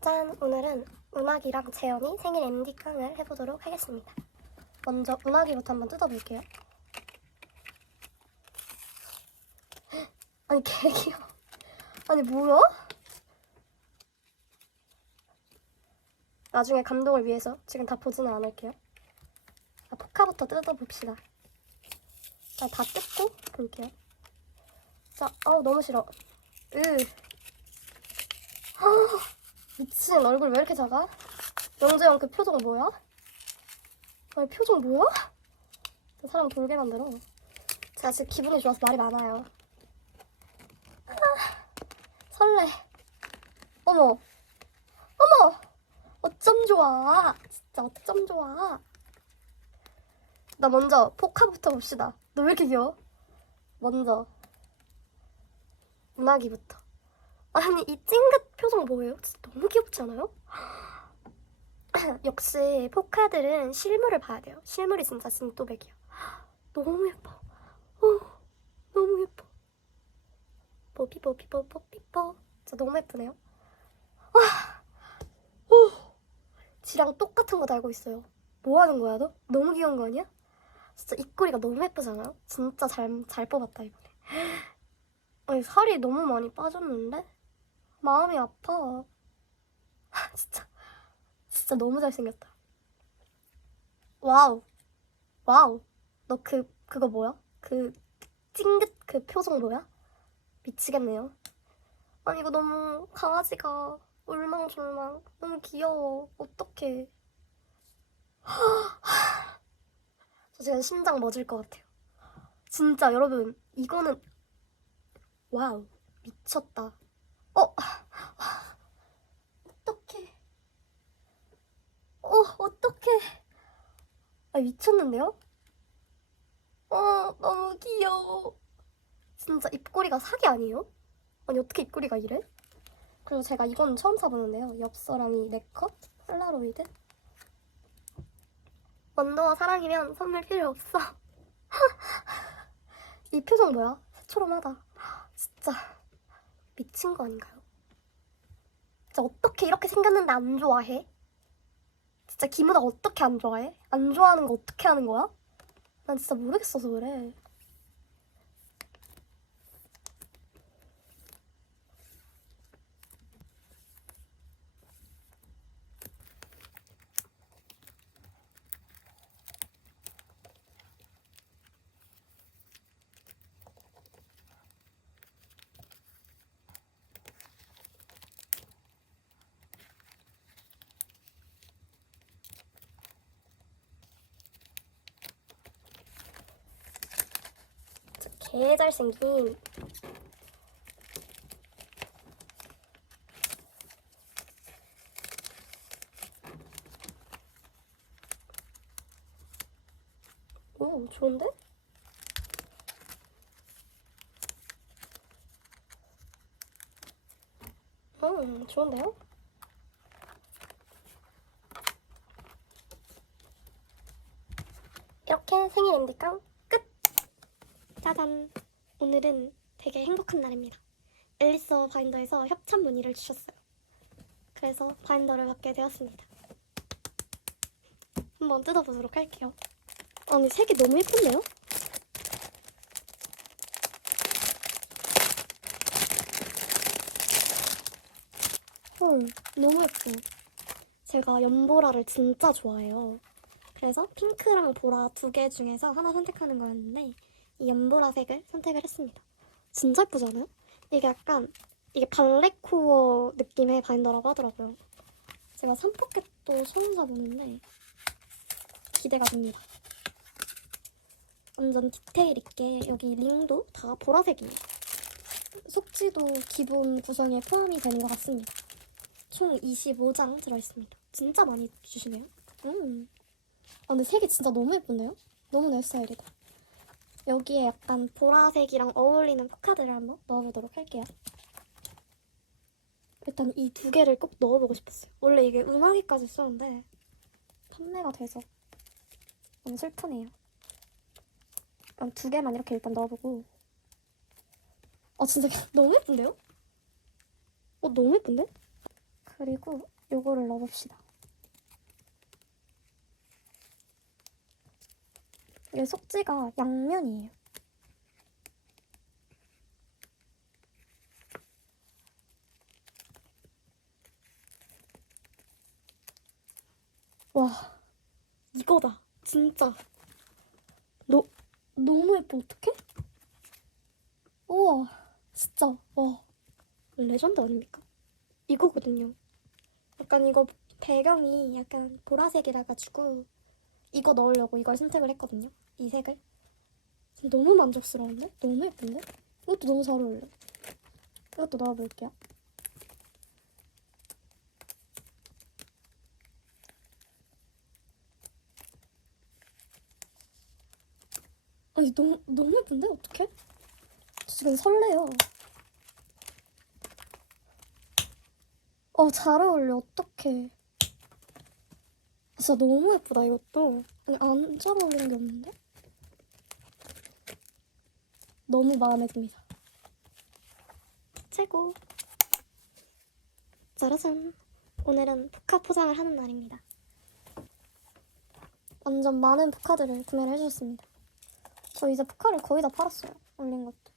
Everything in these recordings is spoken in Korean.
짠! 오늘은 운학이랑 재현이 생일 MD 깡을 해보도록 하겠습니다. 먼저 운학이부터 한번 뜯어볼게요. 아니 개 귀여워. 아니 뭐야? 나중에 감동을 위해서 지금 다 보지는 않을게요. 아, 포카부터 뜯어봅시다. 자, 다 뜯고 볼게요. 자, 아우 너무 싫어. 으. 아, 미친 얼굴 왜 이렇게 작아? 영재 형 그 표정 뭐야? 아니 표정 뭐야? 저 사람 돌게 만들어. 제가 지금 기분이 좋아서 말이 많아요. 아, 설레. 어머, 어머, 어쩜 좋아. 진짜 어쩜 좋아. 나 먼저 포카부터 봅시다. 너 왜 이렇게 귀여워? 먼저 문학이부터. 아니 이 찡긋 표정 뭐예요? 진짜 너무 귀엽지 않아요? 역시 포카들은 실물을 봐야 돼요. 실물이 진짜 진또백이야. 너무 예뻐. 어, 너무 예뻐. 뽀삐뽀삐뽀 뽀삐뽀. 진짜 너무 예쁘네요. 와, 오, 지랑 똑같은 거 달고 있어요. 뭐 하는 거야 너? 너무 귀여운 거 아니야? 진짜 입꼬리가 너무 예쁘잖아요? 진짜 잘, 잘 뽑았다 이번에. 아니 살이 너무 많이 빠졌는데? 마음이 아파. 진짜 진짜 너무 잘생겼다. 와우. 와우. 너 그 그거 뭐야? 그 찡긋 그 표정 뭐야? 미치겠네요. 아니 이거 너무 강아지가 울망졸망 너무 귀여워. 어떡해. 저 지금 심장 멎을 것 같아요. 진짜 여러분 이거는 와우 미쳤다. 어 어떡해. 어 어떡해. 아 미쳤는데요? 어 너무 귀여워. 진짜 입꼬리가 사기 아니에요? 아니 어떻게 입꼬리가 이래? 그리고 제가 이건 처음 사보는데요. 엽서랑이 네컷 폴라로이드. 원더와 사랑이면 선물 필요 없어. 이 표정 뭐야? 새초롬하다. 진짜 미친 거 아닌가요? 진짜 어떻게 이렇게 생겼는데 안 좋아해? 진짜 기무다 어떻게 안 좋아해? 안 좋아하는 거 어떻게 하는 거야? 난 진짜 모르겠어서 그래. 개 잘생긴 오 좋은데? 음 좋은데요? 이렇게 생일 끝! 짜잔! 오늘은 되게 행복한 날입니다. 앨리스 바인더에서 협찬 문의를 주셨어요. 그래서 바인더를 받게 되었습니다. 한번 뜯어보도록 할게요. 아니, 색이 너무 예쁜데요? 응, 너무 예뻐. 제가 연보라를 진짜 좋아해요. 그래서 핑크랑 보라 두 개 중에서 하나 선택하는 거였는데 이 연보라색을 선택을 했습니다. 진짜 예쁘지 않아요? 이게 약간 이게 발레코어 느낌의 바인더라고 하더라고요. 제가 3포켓도 처음 사보는데 기대가 됩니다. 완전 디테일 있게 여기 링도 다 보라색이에요. 속지도 기본 구성에 포함이 되는 것 같습니다. 총 25장 들어있습니다. 진짜 많이 주시네요. 음. 아, 근데 색이 진짜 너무 예쁜데요? 너무 내 스타일이다. 여기에 약간 보라색이랑 어울리는 포카들을 한번 넣어보도록 할게요. 일단 이 두 개를 꼭 넣어보고 싶었어요. 원래 이게 음악이까지 쓰는데 판매가 돼서 너무 슬프네요. 그럼 두 개만 이렇게 일단 넣어보고 아 진짜 너무 예쁜데요? 어 너무 예쁜데? 그리고 요거를 넣어봅시다. 이게 속지가 양면이에요. 와, 이거다. 진짜. 너, 너무 예뻐. 어떡해? 우와, 진짜. 와, 레전드 아닙니까? 이거거든요. 약간 이거 배경이 약간 보라색이라 가지고 이거 넣으려고 이걸 선택을 했거든요. 이 색을. 너무 만족스러운데? 너무 예쁜데? 이것도 너무 잘 어울려. 이것도 넣어볼게요. 아니 너무 너무 예쁜데 어떡해? 저 지금 설레요. 어 잘 어울려 어떡해. 진짜 너무 예쁘다 이것도. 아니 안 잘 어울리는 게 없는데? 너무 마음에 듭니다. 최고. 짜라잔. 오늘은 포카 포장을 하는 날입니다. 완전 많은 포카들을 구매를 해주셨습니다. 저 이제 포카를 거의 다 팔았어요. 올린 것도.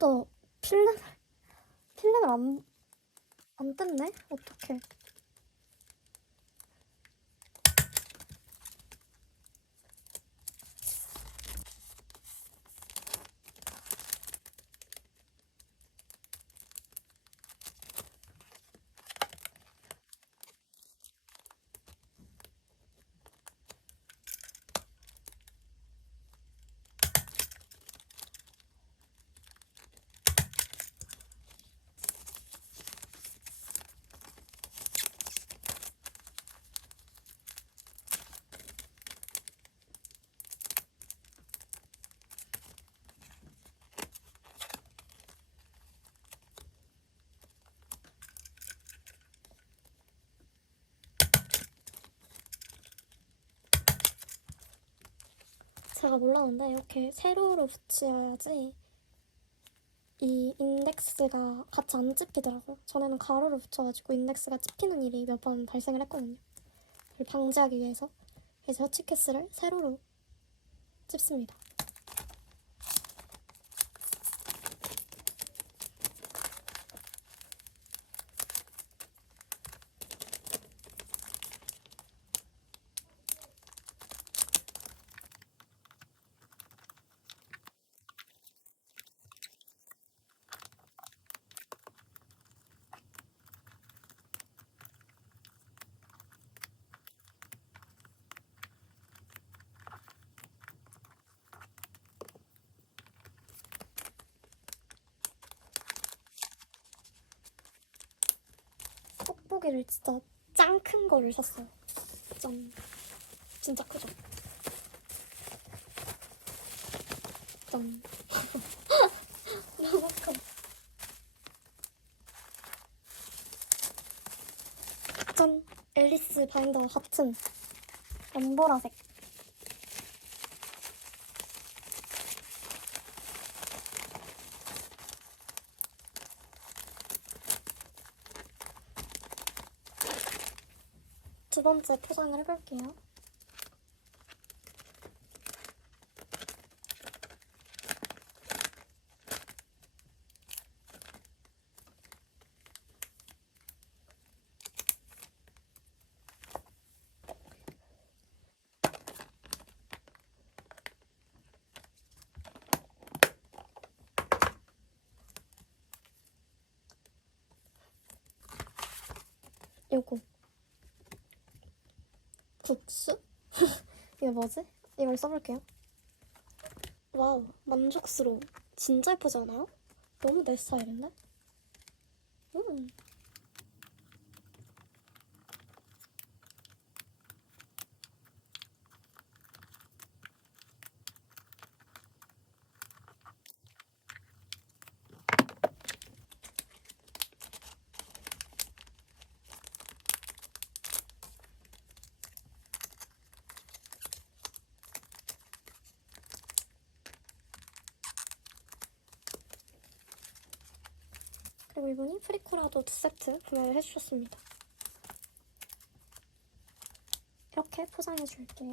탐로더 필름을 필름을 안, 안 뜯네? 어떡해. 제가 몰랐는데 이렇게 세로로 붙여야지 이 인덱스가 같이 안 찝히더라고요. 전에는 가로로 붙여가지고 인덱스가 찝히는 일이 몇 번 발생을 했거든요. 방지하기 위해서 그래서 허치케스를 세로로 찝습니다. 개를 진짜 짱 큰 거를 샀어요. 짠. 진짜 크죠? 짠. 너무 커. 짠. 앨리스 바인더 하튼. 연보라색. 번째 포장을 해볼게요. 요거 국수? 이거 뭐지? 이걸 써볼게요. 와우, 만족스러워. 진짜 예쁘지 않아요? 너무 내 스타일인데? 음. 그리고 이분이 프리코라도 두 세트 구매를 해주셨습니다. 이렇게 포장해 줄게요.